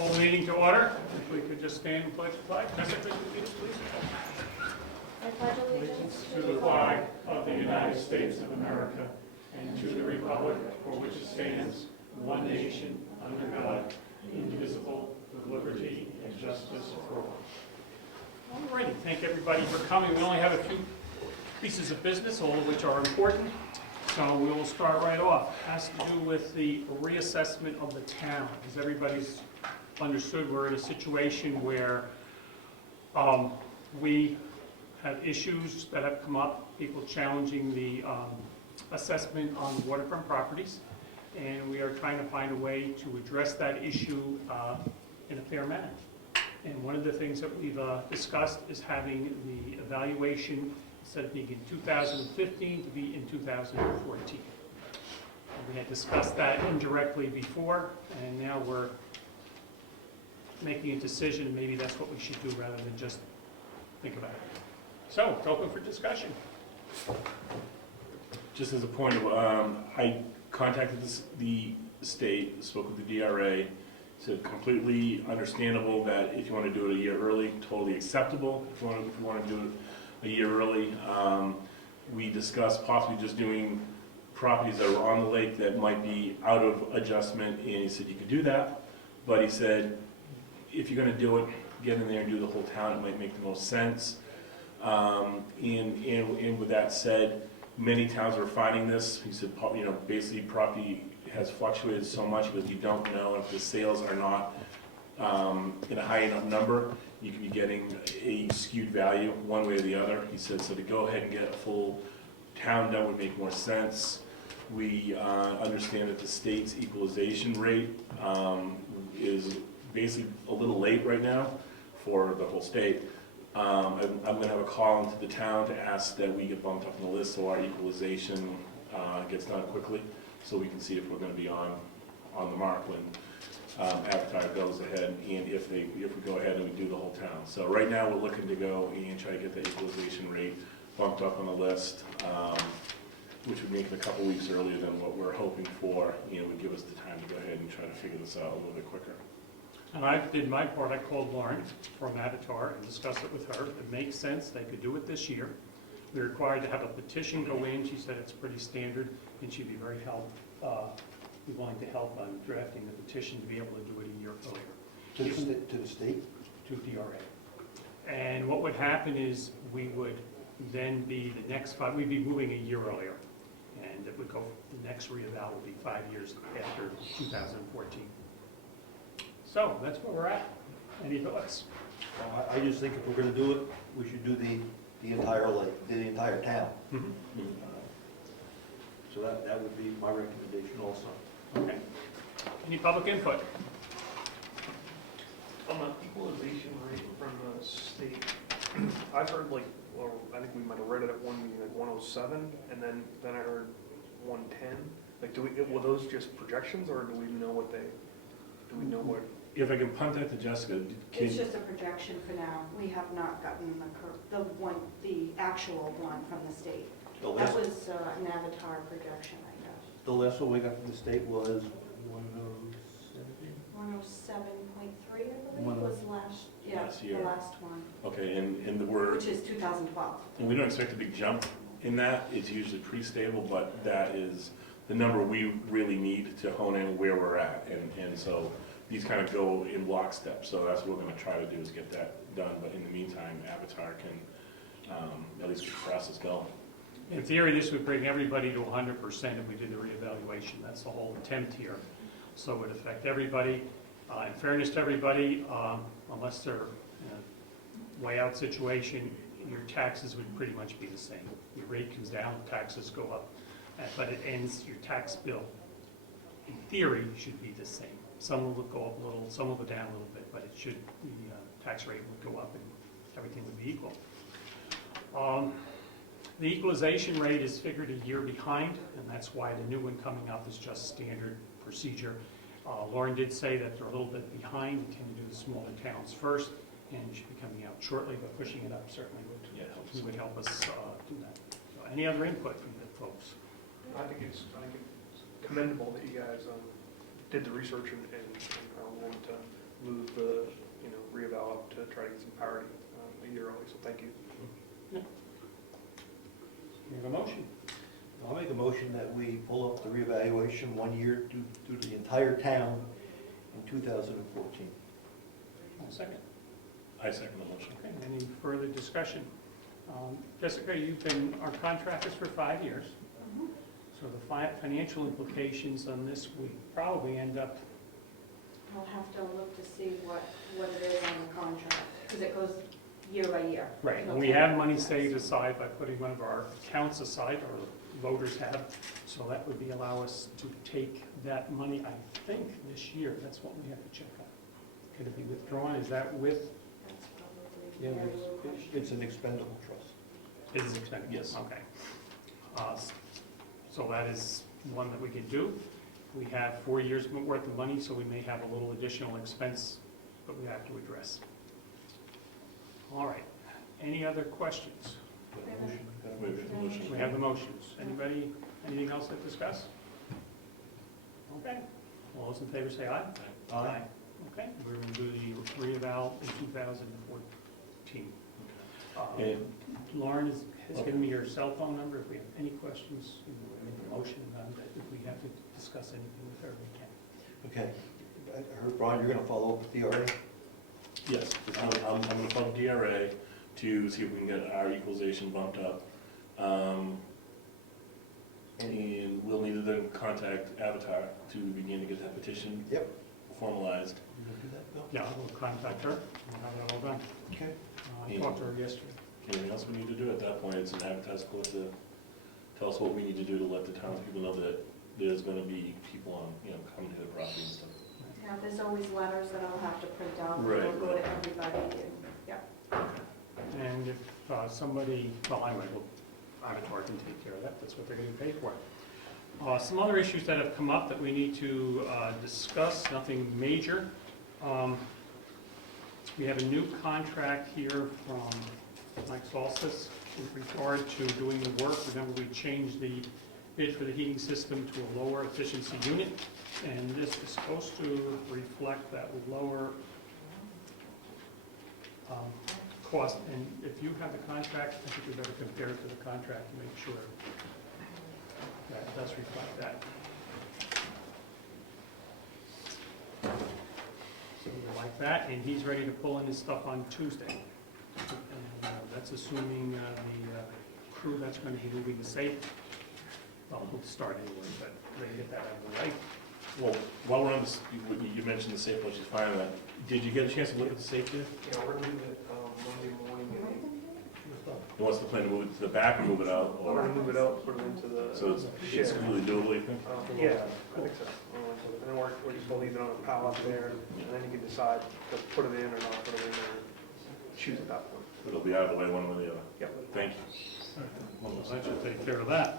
Call the meeting to order. If we could just stand and pledge the flag. Jessica, could you lead us, please? I pledge allegiance To the flag of the United States of America and to the republic for which it stands, one nation, under God, indivisible, with liberty and justice for all. All righty, thank everybody for coming. We only have a few pieces of business, all of which are important. So we will start right off. It has to do with the reassessment of the town. As everybody's understood, we're in a situation where we have issues that have come up, people challenging the assessment on waterfront properties, and we are trying to find a way to address that issue in a fair manner. And one of the things that we've discussed is having the evaluation, instead of being in 2015, to be in 2014. And we had discussed that indirectly before, and now we're making a decision. Maybe that's what we should do rather than just think about it. So, it's open for discussion. Just as a point of, I contacted the state, spoke with the DRA, said completely understandable that if you want to do it a year early, totally acceptable if you want to do it a year early. We discussed possibly just doing properties that are on the lake that might be out of adjustment, and he said you could do that, but he said if you're going to do it, get in there and do the whole town, it might make the most sense. And with that said, many towns are finding this. He said, you know, basically property has fluctuated so much because you don't know if the sales are not in a high enough number, you can be getting a skewed value one way or the other. He said, so to go ahead and get a full town done would make more sense. We understand that the state's equalization rate is basically a little late right now for the whole state. I'm going to have a call into the town to ask that we get bumped up on the list so our equalization gets done quickly, so we can see if we're going to be on the mark when Avatar goes ahead, and if we go ahead and we do the whole town. So right now we're looking to go and try to get the equalization rate bumped up on the list, which would make it a couple weeks earlier than what we're hoping for, and would give us the time to go ahead and try to figure this out a little bit quicker. And I did my part. I called Lauren from Avatar and discussed it with her. It makes sense. They could do it this year. We're required to have a petition go in. She said it's pretty standard, and she'd be very be willing to help on drafting the petition to be able to do it a year earlier. To the state? To DRA. And what would happen is we would then be the next we'd be moving a year earlier. And it would go, the next reeval will be 5 years after 2014. So that's where we're at. Any thoughts? I just think if we're gonna do it, we should do the entire lake, the entire town. Mm-hmm. So that would be my recommendation also. Okay. Any public input? On the equalization rate from the state, I've heard like, or I think we might have read it at one meeting, like 107, and then I heard 110. Like, were those just projections, or do we know what If I can punt that to Jessica, It's just a projection for now. We have not gotten the actual one from the state. The That last, was an Avatar projection, I guess. the last one we got from the state was 107.3, I believe, was Last year. the last one, okay, and we're, which is 2012. and we don't expect a big jump in that. It's usually pretty stable, but that is the number we really need to hone in where we're at, and so these kind of go in lockstep. So that's what we're going to try to do, is get that done. But in the meantime, Avatar can at least get the process going. In theory, this would bring everybody to 100% if we did the reevaluation. That's the whole attempt here. So it would affect everybody. In fairness to everybody, unless they're in a way out situation, your taxes would pretty much be the same. Your rate comes down, taxes go up, but it ends, your tax bill, in theory, should be the same. Some will go up a little, some will go down a little bit, but it should, the tax rate would go up and everything would be equal. The equalization rate is figured a year behind, and that's why the new one coming up is just standard procedure. Lauren did say that they're a little bit behind. We tend to do the smaller towns first, and it should be coming out shortly, but pushing it up certainly would help us do that. So any other input from the folks? I think it's commendable that you guys did the research and are willing to move the, reeval up to try to get some parity a year early, so thank you. We have a motion. I'll make a motion that we pull up the reevaluation 1 year to the entire town in 2014. One second. I second the motion. Okay, any further discussion? Jessica, you've been our contractors for 5 years, so the financial implications on this would probably end up, I'll have to look to see what it is on the contract, because it goes year by year. right, and we have money saved aside by putting one of our accounts aside, or voters have, so that would be allow us to take that money, I think, this year. That's what we have to check on. Could it be withdrawn? Is that with, That's probably Yeah, a very low question. it's an expendable trust. is it expended? Yes. Okay. So that is one that we could do. We have 4 years worth of money, so we may have a little additional expense, but we have to address. All right. Any other questions? We have the motions. Anybody, anything else to discuss? Okay. All those in favor say aye. Aye. Okay, we're going to do the reeval in 2014. And- Lauren has given me your cell phone number. If we have any questions, make a motion about that. If we have to discuss anything with her, we can. Okay. I heard, Brian, you're going to follow up with the RA? Yes, I'm going to phone DRA to see if we can get our equalization bumped up. And we'll need to then contact Avatar to begin to get that petition Yep. formalized. You going to do that, Bill? Yeah, we'll contact her. We'll have that all done. Okay. I talked to her yesterday. Anything else we need to do at that point? It's an Avatar's court to tell us what we need to do to let the townspeople know that there's going to be people on, coming to the property and stuff. Yeah, there's always letters that I'll have to print out. Right, They'll go right. to everybody, and, yeah. And if somebody, well, anyway, Avatar can take care of that. That's what they're getting paid for. Some other issues that have come up that we need to discuss, nothing major. We have a new contract here from Mike Solstice with regard to doing the work. Remember, we changed the bid for the heating system to a lower efficiency unit, and this is supposed to reflect that lower cost. And if you have the contract, I think we better compare it to the contract to make sure that it does reflect that. So we like that, and he's ready to pull in his stuff on Tuesday. And that's assuming the crew that's going to be moving the safe, well, we'll start anyway, but ready to get that out of the way. Well, while we're on this, you mentioned the safe, which is fine. Did you get a chance to look at the safe there? Yeah, we're gonna do it Monday morning. And what's the plan, to move it to the back or move it out? We're gonna move it out, put it into the. So it's completely doable, you think? Yeah, I think so. And then we're just gonna leave it on a pallet there, and then you can decide to put it in or not put it in, or choose at that point. It'll be out of the way one way or the other. Yep. Thank you. Well, that should take care of that.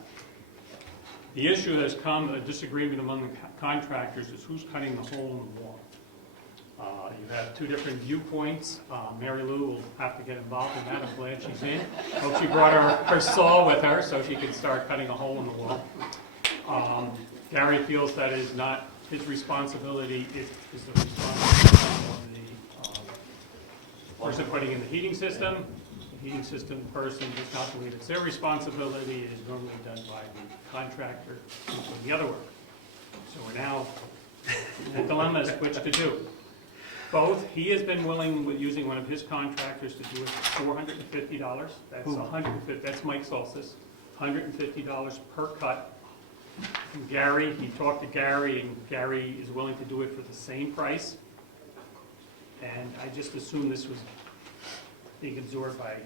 The issue that's come, a disagreement among the contractors, is who's cutting the hole in the wall. You have two different viewpoints. Mary Lou will have to get involved in that. I'm glad she's in. Hope she brought her saw with her so she can start cutting a hole in the wall. Gary feels that is not his responsibility, it is the responsibility of the person putting in the heating system. The heating system person does not believe it's their responsibility. It is normally done by the contractor who's doing the other work. So we're now in a dilemma as to which to do. Both, he has been willing with using one of his contractors to do it for $450. That's $150. That's Mike Solstice. $150 per cut. And Gary, he talked to Gary, and Gary is willing to do it for the same price. And I just assumed this was being absorbed by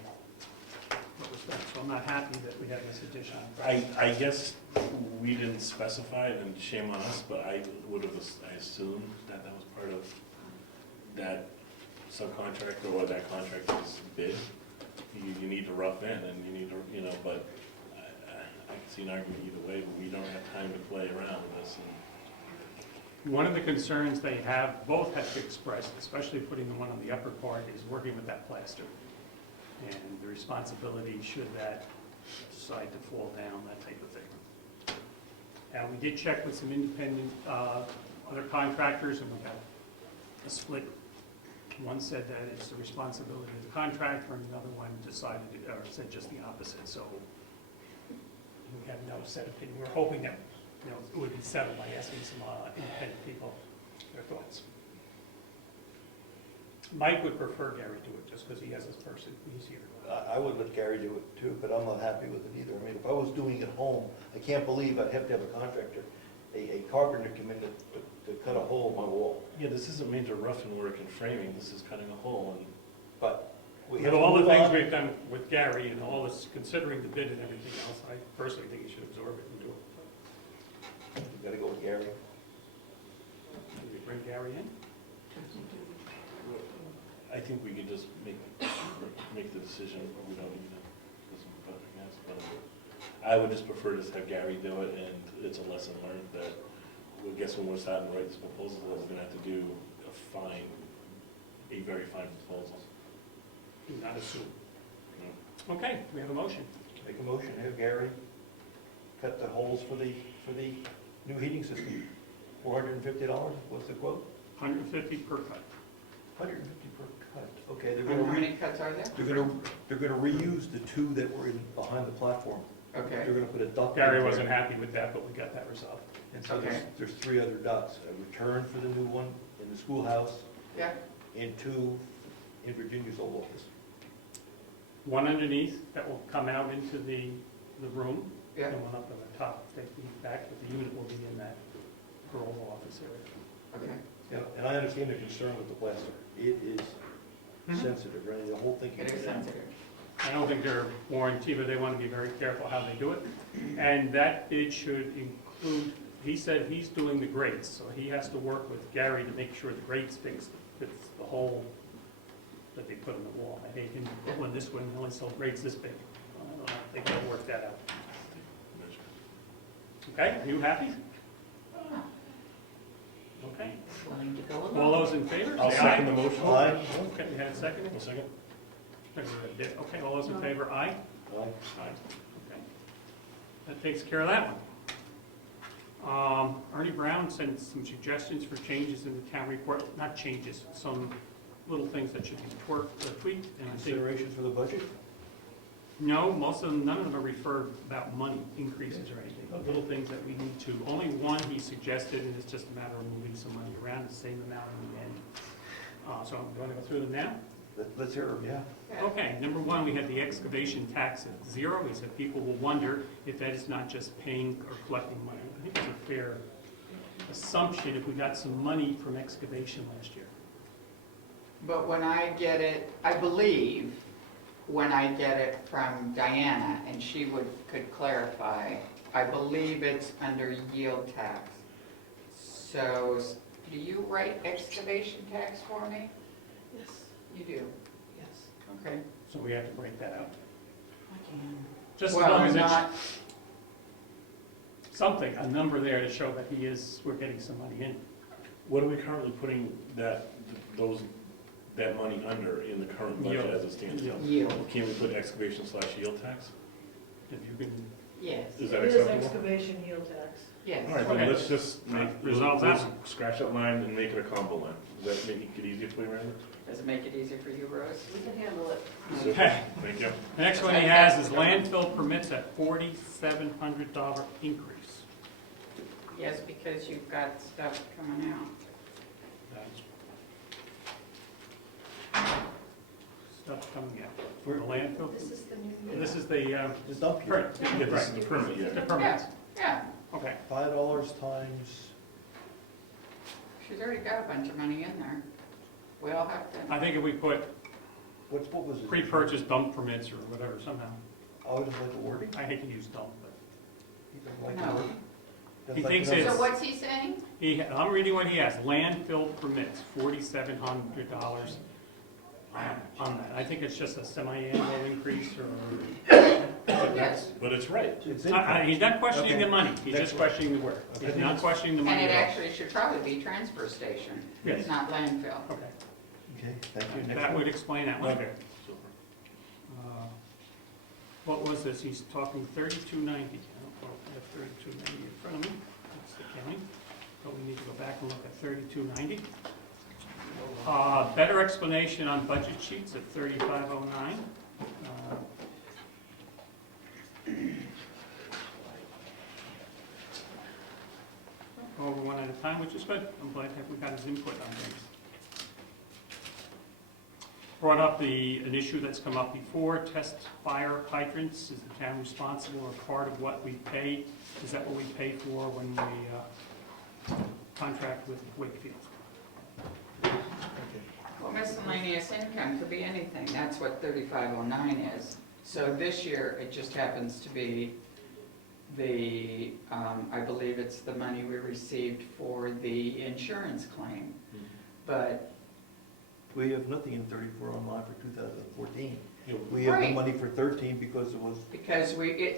what was done. So I'm not happy that we have this additional price. I guess we didn't specify it, and shame on us, but I assumed that was part of that subcontractor or that contractor's bid. You need to rough in, and you need to, but I can see an argument either way, but we don't have time to play around with this. One of the concerns they have, both have expressed, especially putting the one on the upper part, is working with that plaster. And the responsibility, should that decide to fall down, that type of thing. And we did check with some independent other contractors, and we got a split One said that it's the responsibility of the contractor, and the other one decided, or said just the opposite, so we have no set opinion. We're hoping that, it would be settled by asking some independent people their thoughts. Mike would prefer Gary do it, just because he has this person, he's here. I would let Gary do it too, but I'm not happy with it either. I mean, if I was doing it at home, I can't believe I'd have to have a contractor, a carpenter come in to cut a hole in my wall. Yeah, this isn't major roughing work and framing, this is cutting a hole and. But we But have to all the move things on. we've done with Gary and all this, considering the bid and everything else, I personally think he should absorb it and do it. We gotta go with Gary. Can we bring Gary in? I think we could just make the decision, we don't need to, but I would just prefer to just have Gary do it, and it's a lesson learned that, I guess when we're starting to write this proposal, we're gonna have to do a very fine proposal. Do not assume. Okay, we have a motion. Make a motion, have Gary cut the holes for the new heating system. $450, what's the quote? 150 per cut. 150 per cut. Okay, And how many cuts are there? they're gonna reuse the two that were in, behind the platform. Okay, They're gonna put a duct. Gary in there. wasn't happy with that, but we got that resolved. And so Okay. there's 3 other ducts, a return for the new one in the schoolhouse, yeah, and 2 in Virginia's old office. One underneath that will come out into the room, yeah, and one up on the top, taking back, but the unit will be in that girl office area. okay. Yeah, and I understand the concern with the plaster. It is Mhm. sensitive, right? The whole thing can It go is down. sensitive. I don't think they're warranty, but they want to be very careful how they do it. And that bid should include, he said he's doing the grates, so he has to work with Gary to make sure the grates fits the hole that they put in the wall. I hate him, when this one only sold grates this big. I don't know if they can work that out. Okay, are you happy? Okay. Willing to go All along. those in favor? I'll say second aye. the motion. Aye. Okay, we had a second? One second. Okay, all those in favor, aye? Aye. Aye. Okay. That takes care of that one. Ernie Brown sent some suggestions for changes in the town report, not changes, some little things that should be tweaked, and I think, Considerations for the budget? no, most of them, none of them are referred about money increases or anything, but little things that we need to, only one he suggested, and it's just a matter of moving some money around, the same amount in the end. So I'm going to go through them now. Let's hear them, yeah. Yeah. Okay, number one, we had the excavation tax at 0. We said people will wonder if that is not just paying or collecting money. I think it's a fair assumption if we got some money from excavation last year. But when I get it, I believe, when I get it from Diana, and she could clarify, I believe it's under yield tax. So, do you write excavation tax for me? Yes, You do? yes, Okay. So we have to break that out. I can. Just as Well, long as it's not, something, a number there to show that we're getting some money in. What are we currently putting that money under in the current budget Yield. as it stands? Yield. yield, Can we put excavation/yield tax? If you can, yes, Is that It is acceptable? excavation yield tax. yes. All right, Okay. then let's just Resolve that let's one. scratch that line and make it a combo line. Does that make it easier for you, Randy? Does it make it easier for you, Rose? We can handle it. okay. Thank you. The next one he has is landfill permits at $4,700 increase. Yes, because you've got stuff coming out. Stuff coming out. For the landfill, This is the new. this is the, The dump permit. Yeah, this is the permit, The yeah. permits. Yeah, Okay. $5 times, she's already got a bunch of money in there. We all have to, I think if we put what was it? pre-purchase dump permits or whatever somehow, Oh, he doesn't like the wording? I hate to use dump, but He doesn't like the No. wording? He Doesn't like thinks the number? it's- so what's he saying? I'm reading what he has, landfill permits, $4,700 on that. I think it's just a semi-annual increase or, Yes. But it's right. It's in. he's not questioning the Okay. money, he's Next just one. questioning the word. He's Okay. not questioning the And money it at all. actually should probably be transfer station, Yes. not landfill. Okay, Okay, thank you. Next that one. would explain that one. Okay. Super. What was this? He's talking 3290. I don't know if I have 3290 in front of me. That's the county. But we need to go back and look at 3290. Hold Better explanation on budget sheets at 3509. Go over one at a time, which is good. I'm glad that we got his input on things. Brought up an issue that's come up before, test fire hydrants. Is the town responsible or part of what we pay? Is that what we pay for when we contract with Wakefield? Well, miscellaneous income could be anything, that's what 3509 is. So this year, it just happens to be I believe it's the money we received for the insurance claim. But We have nothing in 3409 for 2014. Yeah, We have the Right. money for 13 because it was, because we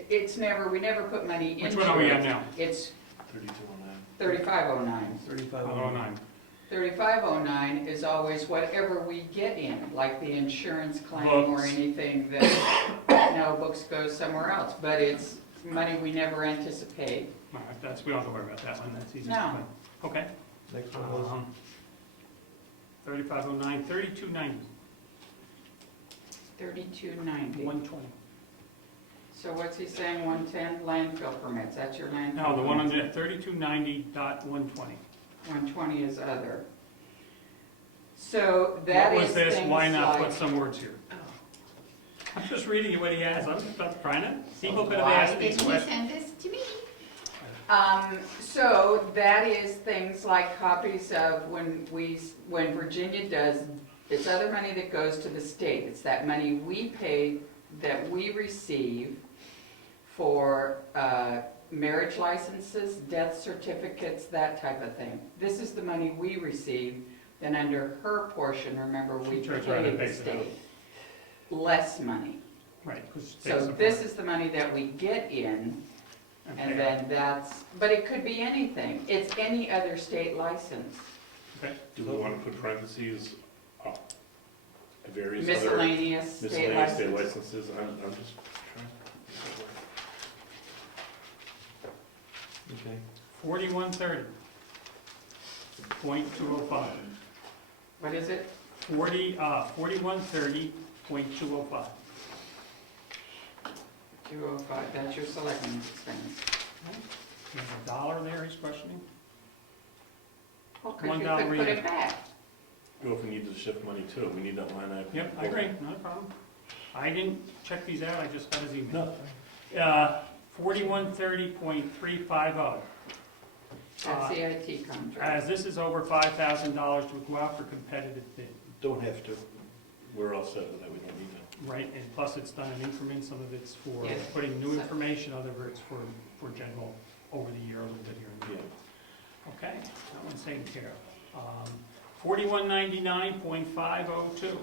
never put money into it. Which one are we at now? It's 3209. 3509. 3509. 3509 is always whatever we get in, like the insurance claim or Books. anything that, no, books goes somewhere else, but it's money we never anticipate. All right, we don't have to worry about that one, that's easy. No. Okay. Next one was 3509, 3290, 3290. 120. So what's he saying, 110 landfill permits, that's your landfill? No, the one permits. under 3290.120. 120 is other. So that What is was this? things Why not put like, some words here? I'm just reading you what he has. I'm not trying to. People could have why asked these didn't you questions. send this to me? So that is things like copies of when Virginia does, it's other money that goes to the state. It's that money we pay, that we receive for marriage licenses, death certificates, that type of thing. This is the money we receive, then under her portion, remember, we She turns pay around and the pays it out. state less money. Right. 'cause So takes this support. is the money that we get in, Okay. and then that's, but it could be anything. It's any other state license. Okay. Do we want to put parentheses, various other Miscellaneous state miscellaneous state license. licenses? I'm just trying. okay. 4130.205. What is it? 4130.205. 205, that's your selectmen's expense. There's a dollar there he's questioning. Well, because you $1 could put reader. it back. Go if we need to shift money too, we need that line item. Yep, I agree, not a problem. I didn't check these out, I just got his email. No, 4130.350. That's the IT contract. As this is over $5,000, we'll go out for competitive bid, Don't have to. we're all set with that, we don't need that. right? And plus, it's done in increments, some of it's for Yes. putting new information, other of it's for general over the year, a little bit here and there. Yeah. Okay, that one's taken care of. 4199.502.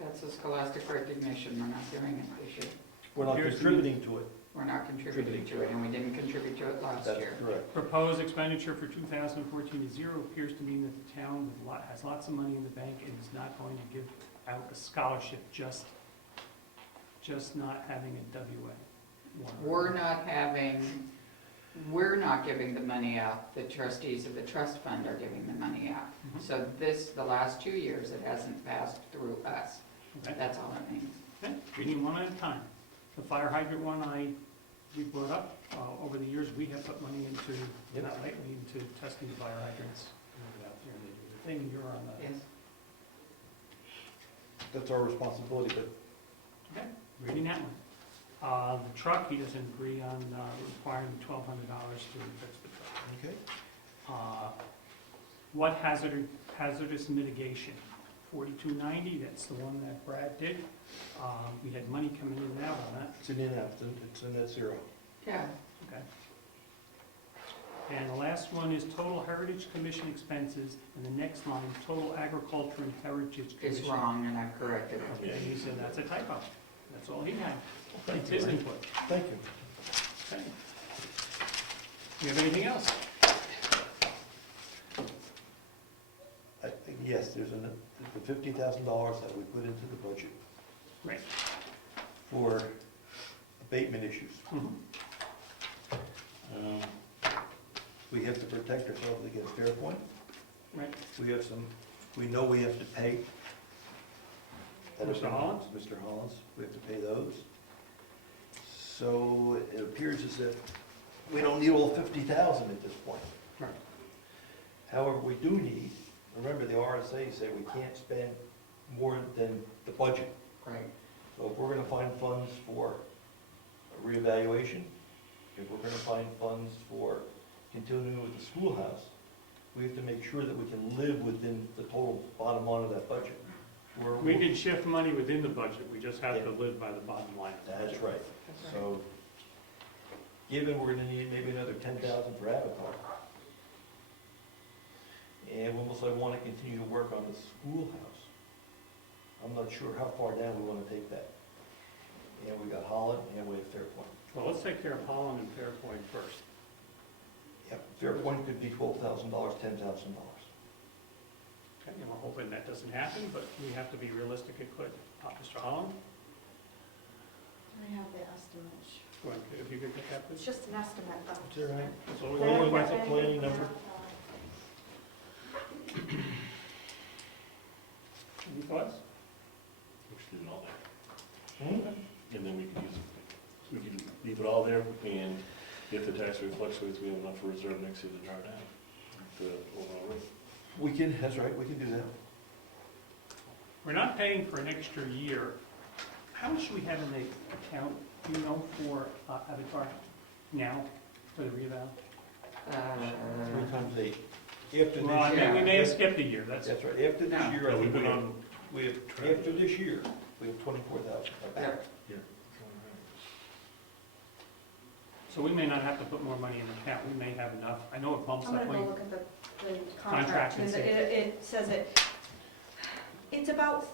That's a scholastic recognition, we're not doing it this year. We're not Appears to be- contributing to it. We're not contributing to it, and we didn't contribute to it last That's year. correct. Proposed expenditure for 2014 is zero. Appears to mean that the town has lots of money in the bank and is not going to give out a scholarship, just not having a WA. We're not giving the money out, the trustees of the trust fund are giving the money out. Mhm. So the last 2 years, it hasn't passed through us. Okay. That's all it means. Okay, reading one at a time. The fire hydrant one we brought up, over the years, we have put money into, not lately, into testing the fire hydrants. Move it out there, they do the thing, and you're on the, Yes. That's our responsibility, but okay, reading that one. The truck, he doesn't agree on requiring $1,200 to fix the truck. okay. What hazardous mitigation? 4290, that's the one that Brad did. We had money coming in and out on that. It's an in-out, it's in that zero. Yeah. Okay. And the last one is total Heritage Commission expenses, and the next line, total agriculture and heritage It's commission. wrong, and I've corrected it. Okay, he said that's a typo. That's all he had. It's his input. Thank you. Okay. Do you have anything else? Yes, there's the $50,000 that we put into the budget Right. for abatement issues. Mhm. we have to protect ourselves against Fairpoint. Right. We know we have to pay. Mr. Hollins? Mr. Hollins, we have to pay those. So it appears as if we don't need all 50,000 at this point. Right. However, we do need, remember the RSA say we can't spend more than the budget. Right. So if we're gonna find funds for a reevaluation, if we're gonna find funds for continuing with the schoolhouse, we have to make sure that we can live within the total bottom line of that budget. We can shift money within the budget, we just have to live by the bottom line. That's right. So, given we're gonna need maybe another 10,000 for Avatar, and we also wanna continue to work on the schoolhouse, I'm not sure how far down we wanna take that. And we got Holland and we have Fairpoint. Well, let's take care of Holland and Fairpoint first. Yep, Fairpoint could be $12,000, $10,000. Okay, and we're hoping that doesn't happen, but we have to be realistic it could. Mr. Holland, I have the estimate. go ahead, if you could get that, It's please. just an estimate, though. Is that right? That's all we Well, want. what's the planning number? Any thoughts? We should leave it all there. Hmm? And then we can use, we can leave it all there, and if the tax rate fluctuates, we have enough for reserve next year to draw down the overall rate. We can, that's right, we can do that. We're not paying for an extra year. How much do we have in the account, do you know, for Avatar now, for the reval? 3 times 8. After Well, I this mean, we year, may have skipped a year, that's, that's right, after this No. year, I No, think we've been on. we have, after this year, we have 24,000. Yeah. so we may not have to put more money in the account, we may have enough. I know it bumps I'm up gonna when go look at the Contract contract, and and see. it says it's about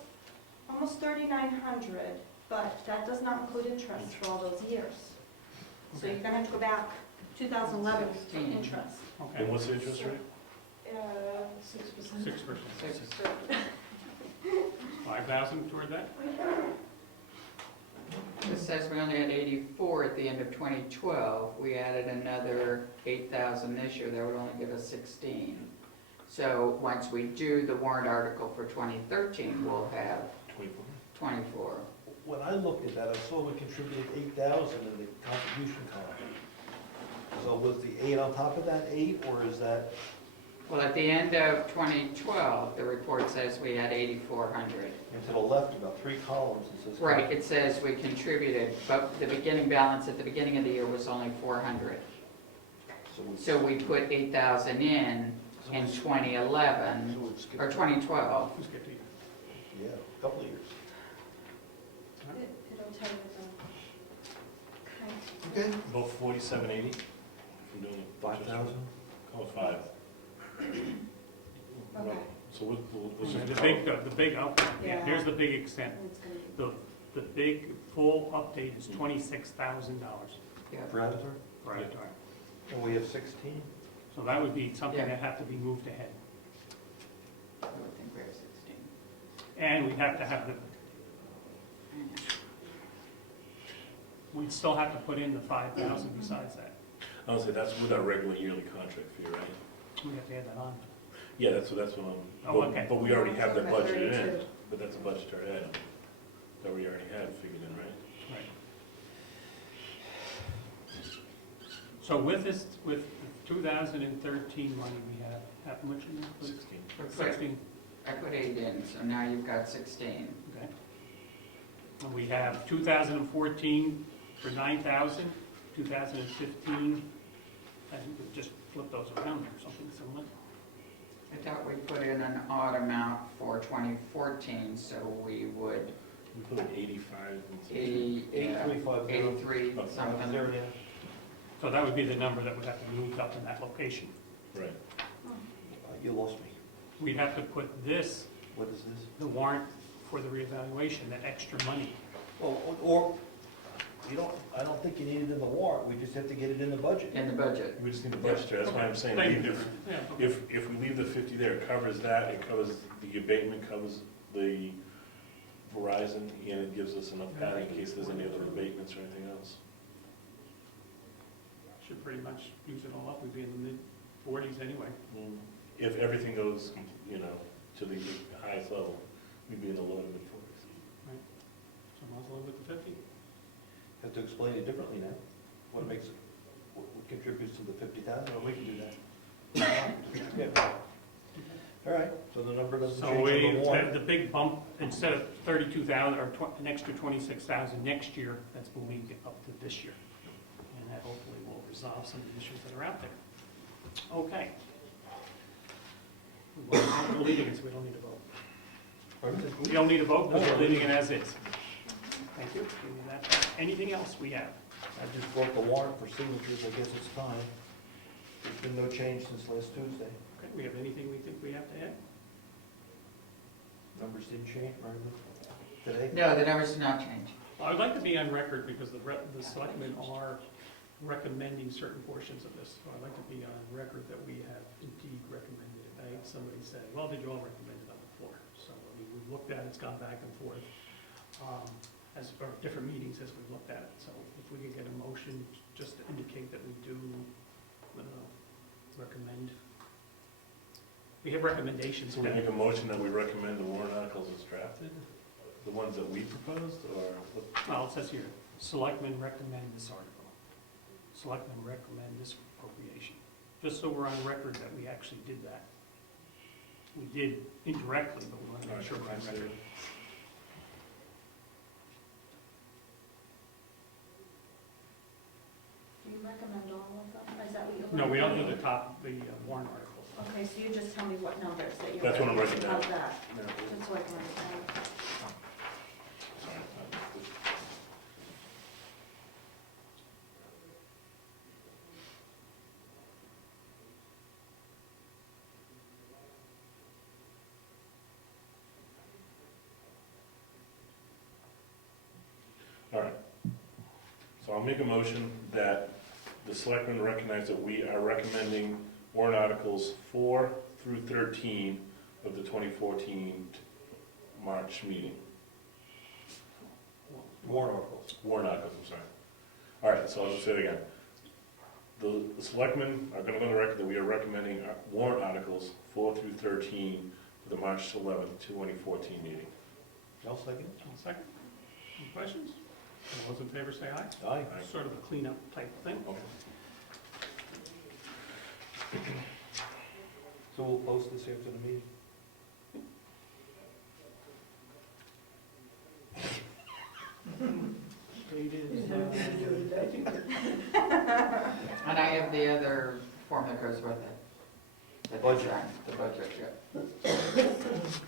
almost 3,900, but that does not include interest for all those years. So you're gonna have to go back 2011 for 16. interest. Okay, And what's the interest rate? 6%. 6%. 5,000 toward that? It says we only had 84 at the end of 2012. We added another 8,000 this year. That would only give us 16. So once we do the warrant article for 2013, we'll have 24. 24. When I looked at that, I saw we contributed 8,000 in the contribution column. So was the 8 on top of that 8, or is that, Well, at the end of 2012, the report says we had 8,400. and to the left, about 3 columns, it says. Right, it says we contributed, but the beginning balance at the beginning of the year was only 400. So we put 8,000 in 2011, So it's or 2012. Who's get to you? Yeah, a couple of years. It'll tell you the. Okay. About 4780, if we're doing it. 5,000? Call it 5. Okay. So we'll The just. big update, Yeah. here's the big extent. It's gonna be- The big full update is $26,000 Yeah. For Avatar? for Avatar. And we have 16? So that would be something Yeah. that have to be moved ahead. I would think we're 16. And we have to have the, we'd still have to put in the 5,000 besides that. I would say that's with our regular yearly contract fee, right? We have to add that on. Yeah, that's what I'm. Oh, okay. But we already have that Okay, budgeted in, 32. but that's a budgetary item that we already have figured in, right? Right. So with this, with 2013 money we have, how much in there? 16. 16, I put 8 in, so now you've got 16. okay. And we have 2014 for 9,000, 2015, I think we just flip those around or something similar. I thought we put in an odd amount for 2014, so we would, We put in 85 and 80, yeah, 8350. 83, Oh, something. There it is. So that would be the number that would have to be moved up in that location. Right. You lost me. We'd have to put this, What is this? the warrant for the reevaluation, that extra money. Or, you don't, I don't think you need it in the warrant, we just have to get it in the budget. In the budget. We just need the budgetary, that's why I'm saying, Thank you. if, Yeah, okay. if we leave the 50 there, it covers that, it covers the abatement, covers the Verizon, and it gives us enough padding in case there's any other abatements or anything else. Should pretty much use it all up, we'd be in the 40s anyway. If everything goes, you know, to the highest level, we'd be in the low to mid 40s. So might as well live with the 50. Have to explain it differently now. What makes, what contributes to the 50,000, or we can do that. Yeah. All right, so the number doesn't So change we, on the warrant. the big bump, instead of 32,000 or an extra 26,000 next year, that's moving it up to this year. And that hopefully will resolve some of the issues that are out there. Okay. We're leaving it, so we don't need to vote. Pardon? We don't need to vote, because we're leaving it as is. Thank you. Give me that back. Anything else we have? I just brought the warrant for signatures, I guess it's time. There's been no change since last Tuesday. Okay, we have anything we think we have to add? Numbers didn't change, Margaret, today? No, the numbers did not change. Well, I'd like to be on record because the selectmen are recommending certain portions of this. So I'd like to be on record that we have indeed recommended it. I had somebody say, well, did you all recommend it on the floor? So, I mean, we've looked at it, it's gone back and forth, or different meetings as we've looked at it. So if we could get a motion just to indicate that we do recommend. We have recommendations. So we make a motion that we recommend the warrant articles as drafted? The ones that we proposed, or what? Well, it says here, selectmen recommend this article. Selectmen recommend this appropriation. Just so we're on record that we actually did that. We did indirectly, but we want to make sure we're on record. Do you recommend all of them? Is that what you're? No, we don't do the top, the warrant articles. Okay, so you just tell me what numbers that you're. That's what I'm writing down. How's that? No. Just so I can understand. All right. So I'll make a motion that the selectmen recognize that we are recommending warrant articles 4 through 13 of the 2014 March meeting. Warrant articles. Warrant articles, I'm sorry. All right, so I'll just say it again. The selectmen are going to go on the record that we are recommending warrant articles 4 through 13 for the March 11th, 2014 meeting. I'll second. One second. Any questions? All those in favor say aye. Aye. Sort of a cleanup type thing. Okay. So we'll post this after the meeting. Date is, And I have the other form that goes with it. The Budget. design, the budget, yeah.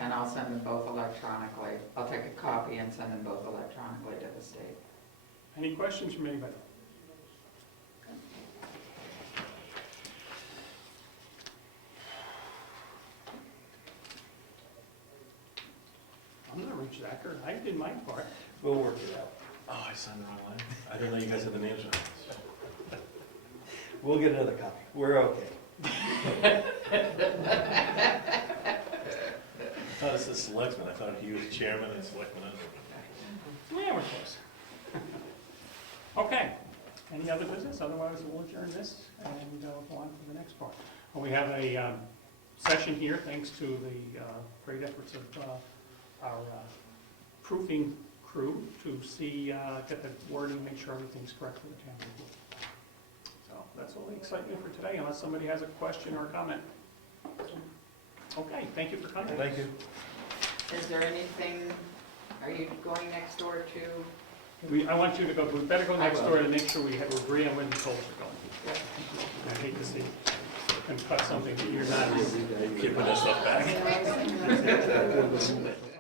And I'll send them both electronically. I'll take a copy and send them both electronically to the state. Any questions from anybody? I'm gonna reach Zachary. I did my part. We'll work it out. Oh, I signed the wrong line. I didn't know you guys had the names right. We'll get another copy. We're okay. I thought it said selectman. I thought he was chairman and selectman under. Yeah, we're close. Okay. Any other business? Otherwise, we'll adjourn this and go on to the next part. Well, we have a session here, thanks to the great efforts of our proofing crew to see, get the wording, make sure everything's correct for the town report. So that's all the excitement for today, unless somebody has a question or comment. Okay, thank you for coming. Thank you. Is there anything, are you going next door to? I want you to go, we better go next I will. door to make sure we agree on when the polls are going. I hate to see, and cut something that you're not. Keeping this stuff back. Thanks.